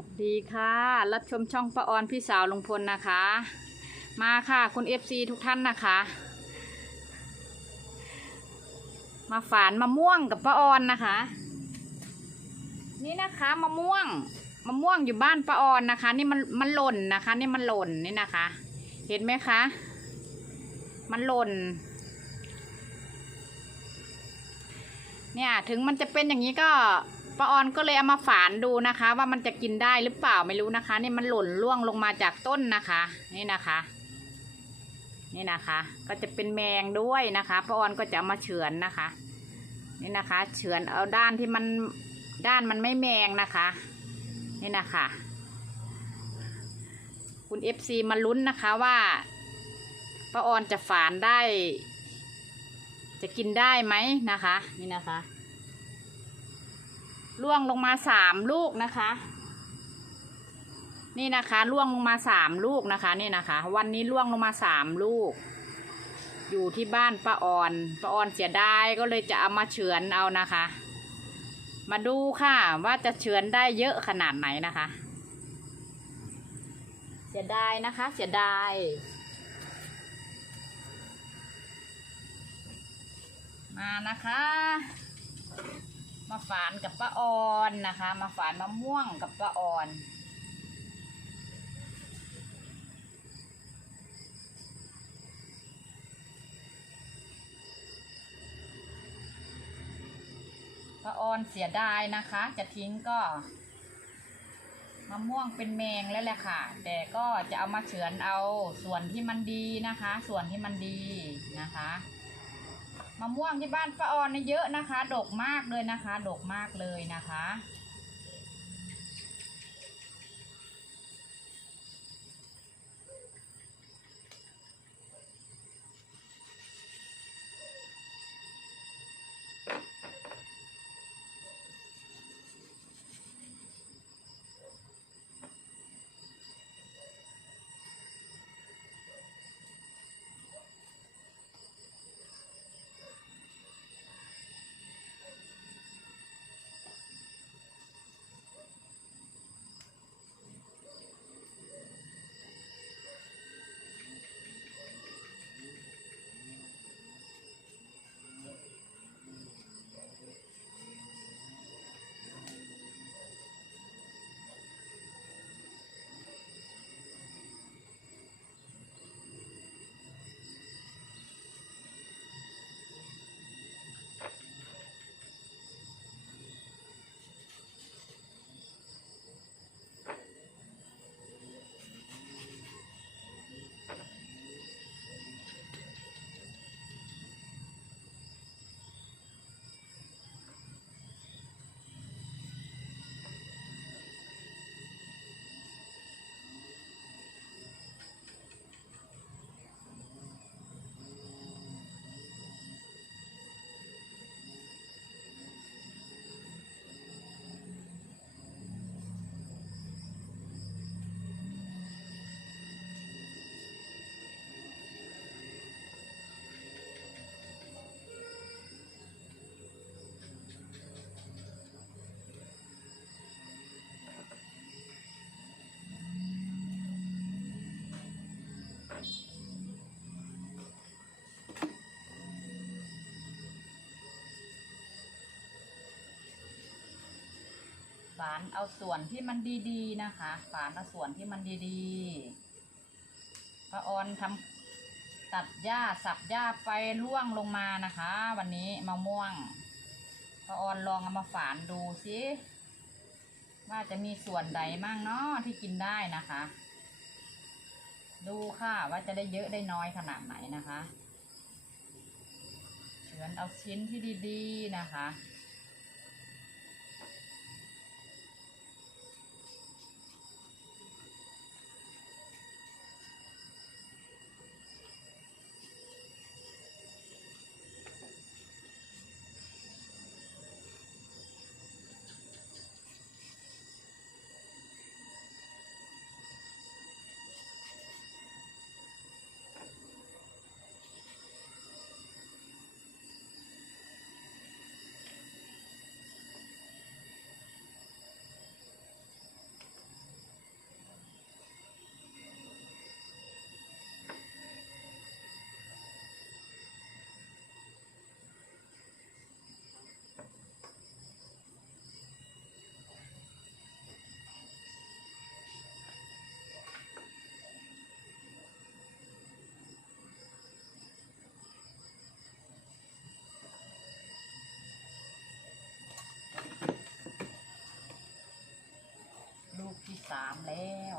วัสดีค่ะ รับชมช่องป้าออนพี่สาวลุงพลนะคะ มาค่ะคุณเอฟซีทุกท่านนะคะ มาฝานมะม่วงกับป้าออนนะคะ นี่นะคะมะม่วงมะม่วงอยู่บ้านป้าออนนะคะ นี่มันมันหล่นนะคะ นี่มันหล่นนี่นะคะ เห็นไหมคะ มันหล่นเนี่ยถึงมันจะเป็นอย่างนี้ก็ ป้าออนก็เลยเอามาฝานดูนะคะ ว่ามันจะกินได้หรือเปล่าไม่รู้นะคะนี่มันหล่นร่วงลงมาจากต้นนะคะ นี่นะคะ นี่นะคะ ก็จะเป็นแมงด้วยนะคะป้าออนก็จะามาเฉือนนะคะ นี่นะคะ เฉือนเอาด้านที่มันด้านมันไม่แมงนะคะ นี่นะคะ คุณเอฟซีมาลุ้นนะคะว่าป้าออนจะฝานได้ จะกินได้ไหมนะคะ นี่นะคะ ล่วงลงมาสามลูกนะคะ นี่นะคะล่วงลงมาสามลูกนะคะนี่นะคะ วันนี้ล่วงลงมาสามลูก อยู่ที่บ้านป้าออนป้าออนเสียดายก็เลยจะเอามาเฉือนเอานะคะ มาดูค่ะว่าจะเฉือนได้เยอะขนาดไหนนะคะ เสียดายนะคะเสียดายมานะคะ มาฝานกับป้าออนนะคะ มาฝานมะม่วงกับป้าออนป้าออนเสียดายนะคะ จะทิ้งก็มะม่วงเป็นแมงแล้วแหละค่ะ แต่ก็จะเอามาเฉือนเอาส่วนที่มันดีนะคะ ส่วนที่มันดีนะคะ มะม่วงที่บ้านป้าออนเนี่ยเยอะนะคะ ดกมากเลยนะคะ ดกมากเลยนะคะ ฝานเอาส่วนที่มันดีๆนะคะ ฝานเอาส่วนที่มันดีๆป้าออนทำตัดหญ้าสับหญ้าไปล่วงลงมานะคะ วันนี้มะม่วงป้าออนลองเอามาฝานดูสิว่าจะมีส่วนใดมั่งเนาะที่กินได้นะคะ ดูค่ะว่าจะได้เยอะได้น้อยขนาดไหนนะคะเฉือนเอาชิ้นที่ดี ๆ นะคะ สามแล้ว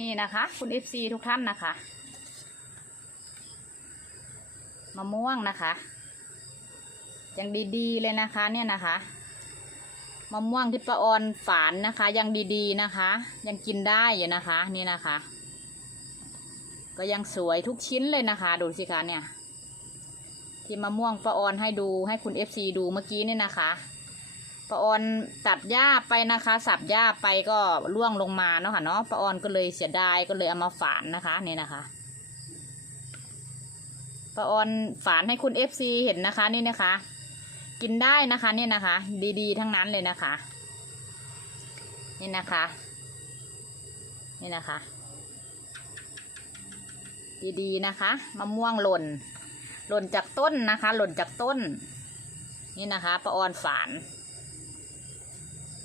นี่นะคะ คุณ FC ทุกท่านนะคะ มะม่วงนะคะยังดีๆเลยนะคะเนี่ยนะคะ มะม่วงที่ป้าออนฝานนะคะ ยังดีๆนะคะ ยังกินได้อยู่นะคะ นี่นะคะ ก็ยังสวยทุกชิ้นเลยนะคะ ดูสิคะเนี่ย ที่มะม่วงป้าออนให้ดูให้คุณ FC ดูเมื่อกี้เนี่ยนะคะ ป้าออนตัดหญ้าไปนะคะสับหญ้าไปก็ร่วงลงมาเนาะค่ะเนาะป้าออนก็เลยเสียดายก็เลยเอามาฝานนะคะนี่นะคะป้าออนฝานให้คุณ FC เห็นนะคะนี่นะคะ กินได้นะคะนี่นะคะ ดีๆ ทั้งนั้นเลยนะคะ นี่นะคะ นี่นะคะ ดีๆนะคะมะม่วงหล่น หล่นจากต้นนะคะ หล่นจากต้น นี่นะคะป้าออนฝาน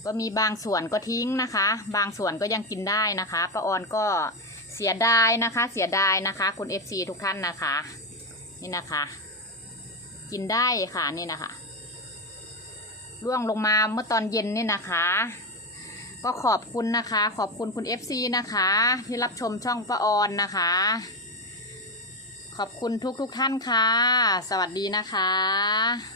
ก็มีบางส่วนก็ทิ้งนะคะ บางส่วนก็ยังกินได้นะคะป้าออนก็เสียดายนะคะ เสียดายนะคะ คุณเอฟซีทุกท่านนะคะ นี่นะคะ กินได้ค่ะนี่นะคะร่วงลงมาเมื่อตอนเย็นนี่นะคะ ก็ขอบคุณนะคะ ขอบคุณคุณ FC นะคะ ที่รับชมช่องป้าออนนะคะ ขอบคุณทุกทุกท่านค่ะ สวัสดีนะคะ